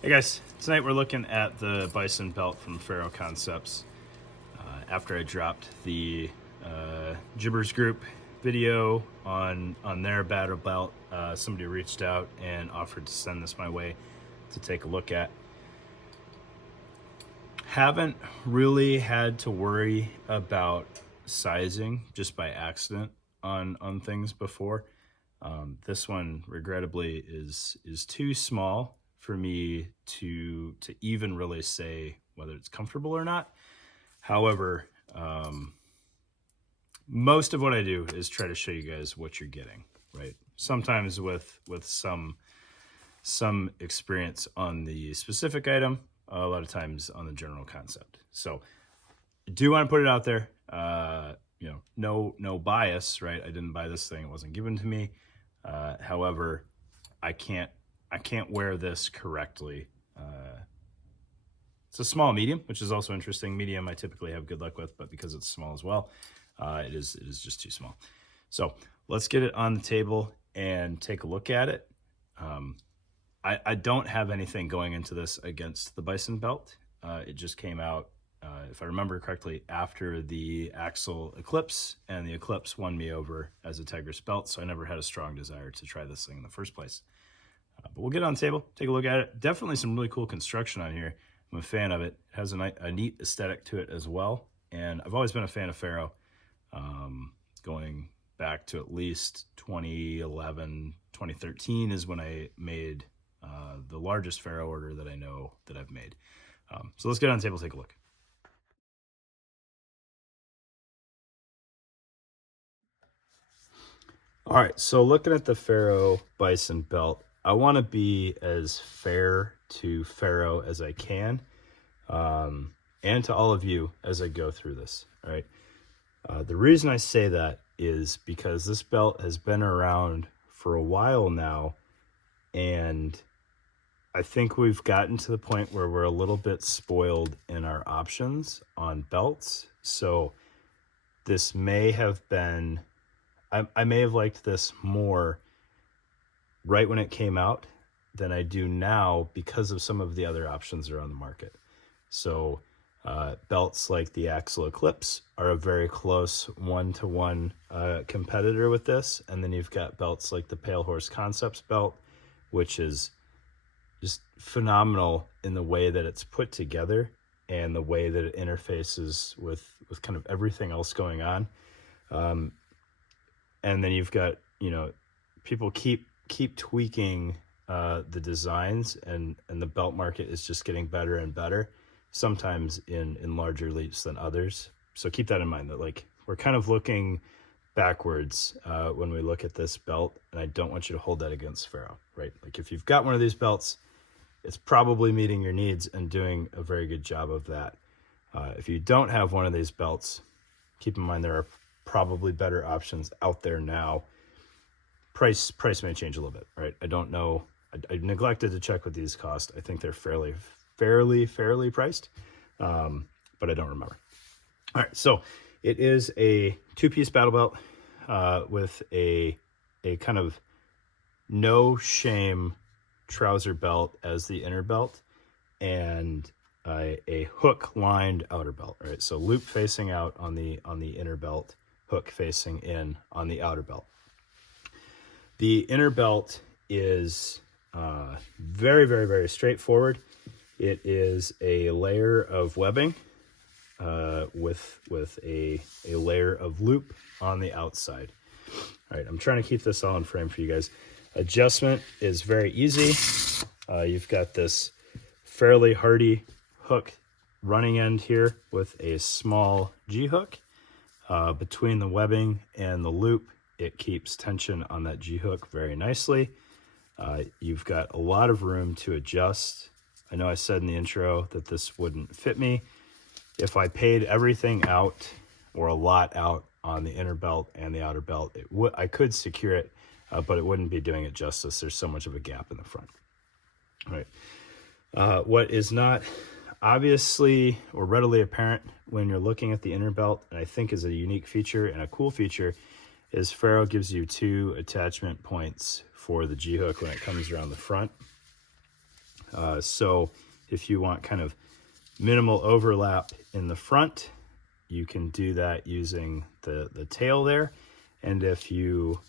Hey guys, tonight we're looking at the Bison belt from Ferro Concepts. After I dropped the Gibbers Group video on their battle belt, somebody reached out and offered to send this my way to take a look at. Haven't really had to worry about sizing just by accident on things before. This one, regrettably, is too small for me to even really say whether it's comfortable or not. However, most of what I do is try to show you guys what you're getting, right? Sometimes with some experience on the specific item, a lot of times on the general concept. So I do want to put it out there. No bias, right? I didn't buy this thing; it wasn't given to me. However, I can't wear this correctly. It's a small medium, which is also interesting. Medium I typically have good luck with, but because it's small as well, it is just too small. So let's get it on the table and take a look at it. I don't have anything going into this against the Bison belt. It just came out, if I remember correctly, after the Axle Eclipse, and the Eclipse won me over as a Tigris belt, so I never had a strong desire to try this thing in the first place. But we'll get it on the table, take a look at it. Definitely some really cool construction on here. I'm a fan of it. It has a neat aesthetic to it as well, and I've always been a fan of Ferro, going back to at least 2011, 2013 is when I made the largest Ferro order that I know that I've made. So let's get on the table, take a look. All right, so looking at the Ferro Bison belt, I want to be as fair to Ferro as I can, and to all of you as I go through this. All right. The reason I say that is because this belt has been around for a while now, and I think we've gotten to the point where we're a little bit spoiled in our options on belts. So this may have been, I may have liked this more right when it came out than I do now because of some of the other options that are on the market. So belts like the Axle Eclipse are a very close one-to-one competitor with this. And then you've got belts like the Pale Horse Concepts belt, which is just phenomenal in the way that it's put together and the way that it interfaces with kind of everything else going on. And then you've got, people keep tweaking the designs, and the belt market is just getting better and better, sometimes in larger leaps than others. So keep that in mind, that like we're kind of looking backwards when we look at this belt, and I don't want you to hold that against Ferro, right? Like if you've got one of these belts, it's probably meeting your needs and doing a very good job of that. If you don't have one of these belts, keep in mind there are probably better options out there now. Price may change a little bit, right? I don't know. I neglected to check what these cost. I think they're fairly priced, but I don't remember. All right, so it is a two-piece battle belt with a kind of no shame trouser belt as the inner belt, and a hook lined outer belt. Right, so loop facing out on the inner belt, hook facing in on the outer belt. The inner belt is very, very, very straightforward. It is a layer of webbing with a layer of loop on the outside. All right, I'm trying to keep this all in frame for you guys. Adjustment is very easy. You've got this fairly hardy hook running end here with a small G-hook. Between the webbing and the loop, it keeps tension on that G-hook very nicely. You've got a lot of room to adjust. I know I said in the intro that this wouldn't fit me. If I paid everything out or a lot out on the inner belt and the outer belt, I could secure it, but it wouldn't be doing it justice. There's so much of a gap in the front. All right. What is not obviously or readily apparent when you're looking at the inner belt, and I think is a unique feature and a cool feature, is Ferro gives you 2 attachment points for the G-hook when it comes around the front. So if you want kind of minimal overlap in the front, you can do that using the tail there. And if you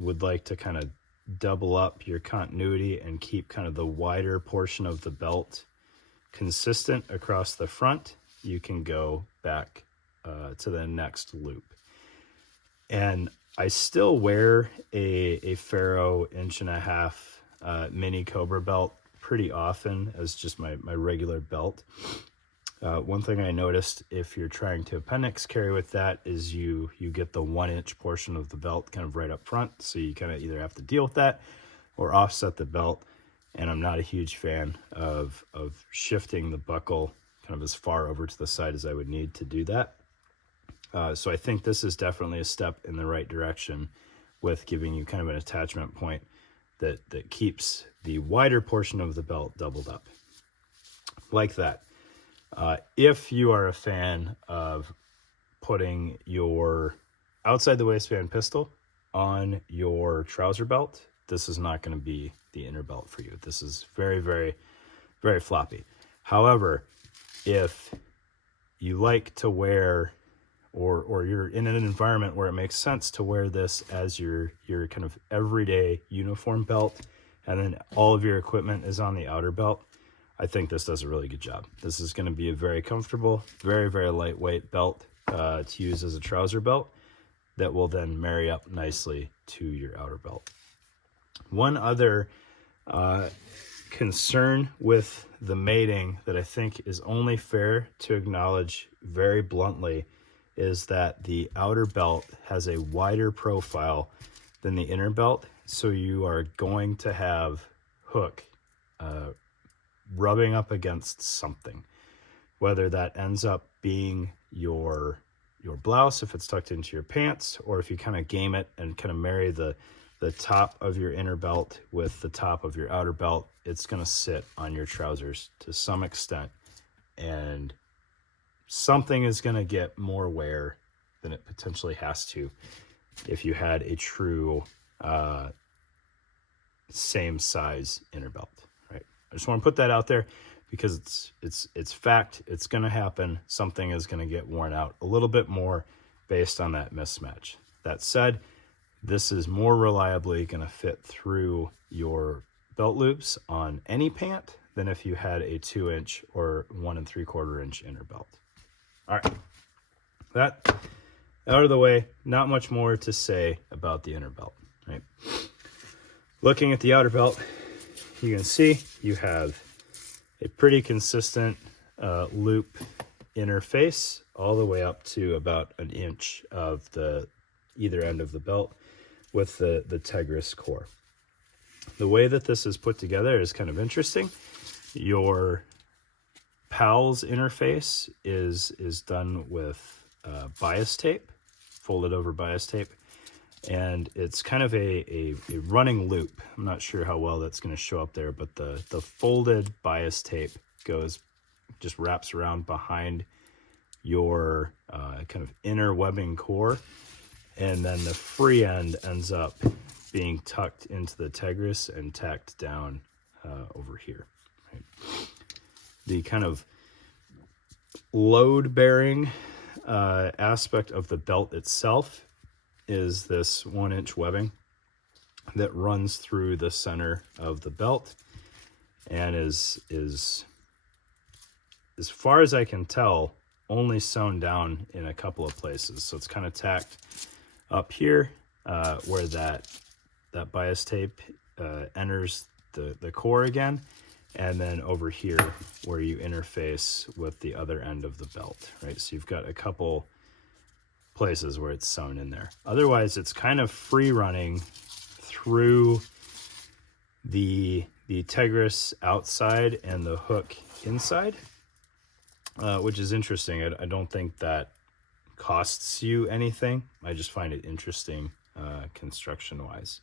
would like to kind of double up your continuity and keep kind of the wider portion of the belt consistent across the front, you can go back to the next loop. And I still wear a Ferro 1.5" mini Cobra belt pretty often as just my regular belt. One thing I noticed, if you're trying to appendix carry with that, is you get the 1-inch portion of the belt kind of right up front. So you kind of either have to deal with that or offset the belt. And I'm not a huge fan of shifting the buckle kind of as far over to the side as I would need to do that. So I think this is definitely a step in the right direction with giving you kind of an attachment point that keeps the wider portion of the belt doubled up. Like that. If you are a fan of putting your outside the waistband pistol on your trouser belt, this is not going to be the inner belt for you. This is very, very, very floppy. However, if you like to wear, or you're in an environment where it makes sense to wear this as your kind of everyday uniform belt, and then all of your equipment is on the outer belt, I think this does a really good job. This is going to be a very comfortable, very, very lightweight belt to use as a trouser belt that will then marry up nicely to your outer belt. One other concern with the mating that I think is only fair to acknowledge very bluntly is that the outer belt has a wider profile than the inner belt. So you are going to have hook rubbing up against something, whether that ends up being your blouse if it's tucked into your pants, or if you kind of game it and kind of marry the top of your inner belt with the top of your outer belt, it's going to sit on your trousers to some extent, and something is going to get more wear than it potentially has to if you had a true same size inner belt. Right? I just want to put that out there because it's fact. It's going to happen. Something is going to get worn out a little bit more based on that mismatch. That said, this is more reliably going to fit through your belt loops on any pant than if you had a 2-inch or 1 3/4-inch inner belt. All right, that out of the way, not much more to say about the inner belt, right? Looking at the outer belt, you can see you have a pretty consistent loop interface all the way up to about 1 inch of the either end of the belt with the Tegris core. The way that this is put together is kind of interesting. Your PALS interface is done with bias tape, folded over bias tape, and it's kind of a running loop. I'm not sure how well that's going to show up there, but the folded bias tape just wraps around behind your kind of inner webbing core, and then the free end ends up being tucked into the Tegris and tacked down over here. Right? The kind of load-bearing aspect of the belt itself is this 1-inch webbing that runs through the center of the belt and is as far as I can tell, only sewn down in a couple of places. So it's kind of tacked up here where that bias tape enters the core again, and then over here where you interface with the other end of the belt, right? So you've got a couple places where it's sewn in there. Otherwise, it's kind of free running through the Tegris outside and the hook inside, which is interesting. I don't think that costs you anything. I just find it interesting construction-wise.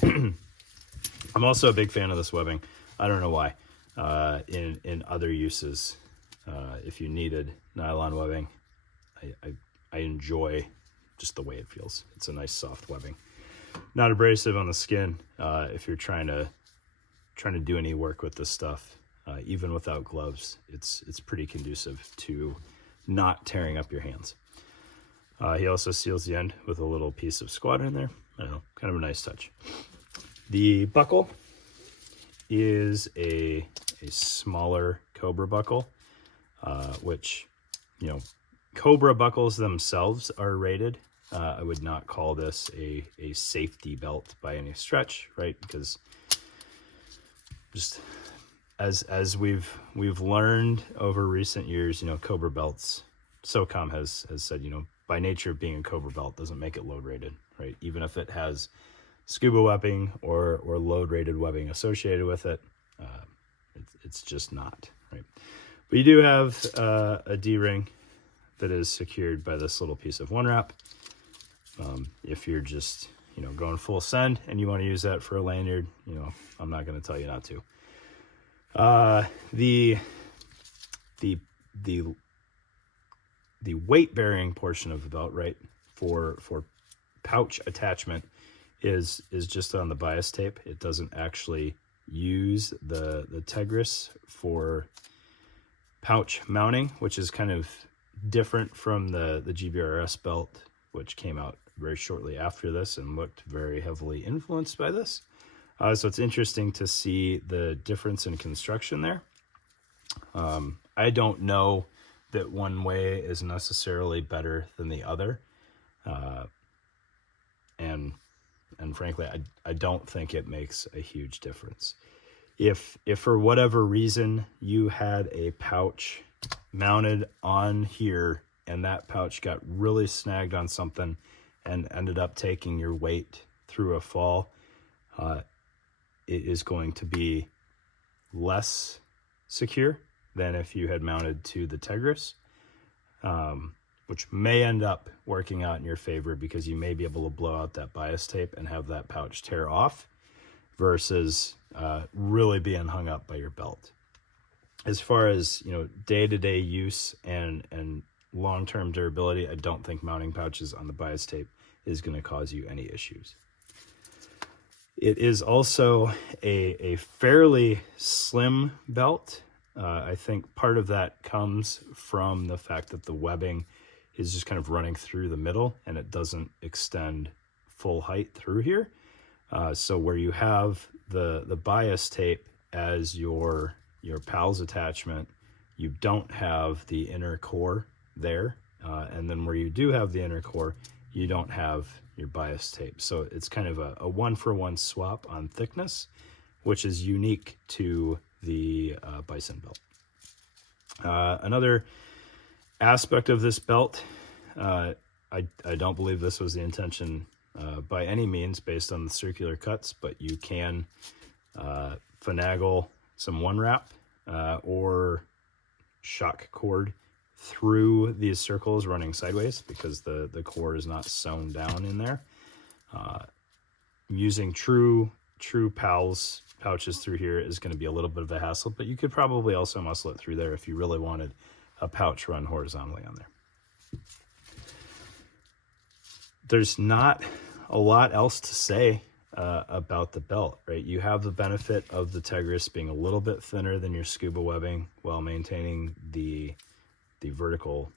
I'm also a big fan of this webbing. I don't know why. In other uses, if you needed nylon webbing, I enjoy just the way it feels. It's a nice soft webbing. Not abrasive on the skin if you're trying to trying to do any work with this stuff, even without gloves, it's pretty conducive to not tearing up your hands. He also seals the end with a little piece of squat in there. I don't know, kind of a nice touch. The buckle is a smaller Cobra buckle, which, you know, Cobra buckles themselves are rated. I would not call this a safety belt by any stretch, right? Because just as we've learned over recent years, you know, Cobra belts, SOCOM has said, you know, by nature of being a Cobra belt doesn't make it load rated, right? Even if it has scuba webbing or load rated webbing associated with it, it's just not, right? But you do have a D-ring that is secured by this little piece of one wrap. If you're just, you know, going full send and you want to use that for a lanyard, you know, I'm not going to tell you not to. The weight bearing portion of the belt, right, for pouch attachment is just on the bias tape. It doesn't actually use the Tegris for pouch mounting, which is kind of different from the GBRS belt, which came out very shortly after this and looked very heavily influenced by this. So it's interesting to see the difference in construction there. I don't know that one way is necessarily better than the other. And frankly, I don't think it makes a huge difference. If for whatever reason you had a pouch mounted on here and that pouch got really snagged on something and ended up taking your weight through a fall, it is going to be less secure than if you had mounted to the Tegris, which may end up working out in your favor because you may be able to blow out that bias tape and have that pouch tear off versus really being hung up by your belt. As far as, you know, day-to-day use and long-term durability, I don't think mounting pouches on the bias tape is going to cause you any issues. It is also a fairly slim belt. I think part of that comes from the fact that the webbing is just kind of running through the middle and it doesn't extend full height through here. So where you have the bias tape as your PALS attachment, you don't have the inner core there. And then where you do have the inner core, you don't have your bias tape. So it's kind of a one-for-one swap on thickness, which is unique to the Bison belt. Another aspect of this belt, I don't believe this was the intention by any means based on the circular cuts, but you can finagle some one wrap or shock cord through these circles running sideways because the core is not sewn down in there. Using true PALS pouches through here is going to be a little bit of a hassle, but you could probably also muscle it through there if you really wanted a pouch run horizontally on there. There's not a lot else to say about the belt, right? You have the benefit of the Tegris being a little bit thinner than your scuba webbing while maintaining the vertical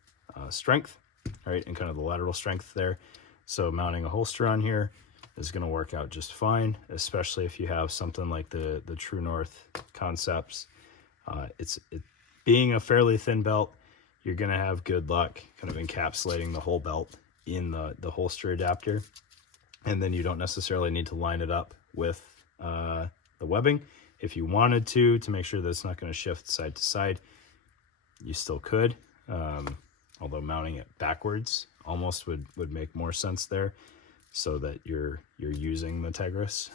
strength, right, and kind of the lateral strength there. So mounting a holster on here is going to work out just fine, especially if you have something like the True North concepts. It being a fairly thin belt, you're going to have good luck kind of encapsulating the whole belt in the holster adapter, and then you don't necessarily need to line it up with the webbing. If you wanted to make sure that it's not going to shift side to side, you still could, although mounting it backwards almost would make more sense there so that you're using the Tegris.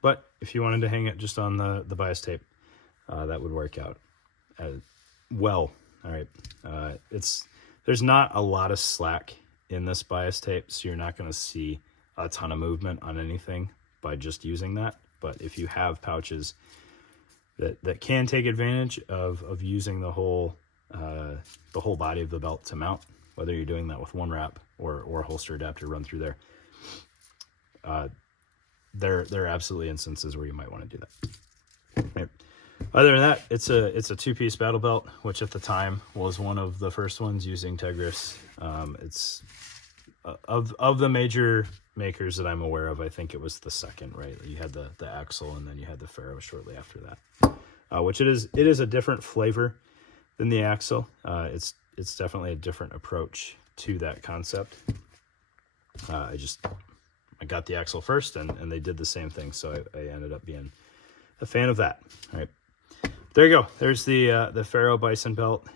But if you wanted to hang it just on the bias tape, that would work out well. All right. There's not a lot of slack in this bias tape, so you're not going to see a ton of movement on anything by just using that. But if you have pouches that can take advantage of using the whole body of the belt to mount, whether you're doing that with one wrap or a holster adapter run through there, there are absolutely instances where you might want to do that. Right. Other than that, it's a two-piece battle belt, which at the time was one of the first ones using Tegris. It's of the major makers that I'm aware of, I think it was the second, right? You had the Axle, and then you had the Ferro shortly after that. Which it is a different flavor than the Axle. It's definitely a different approach to that concept. I got the Axle first, and they did the same thing, so I ended up being a fan of that. All right, there you go. There's the Ferro Bison belt.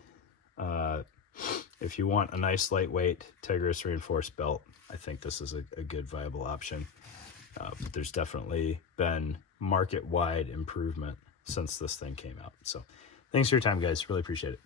If you want a nice lightweight Tegris reinforced belt, I think this is a good viable option. But there's definitely been market-wide improvement since this thing came out. So thanks for your time, guys. Really appreciate it.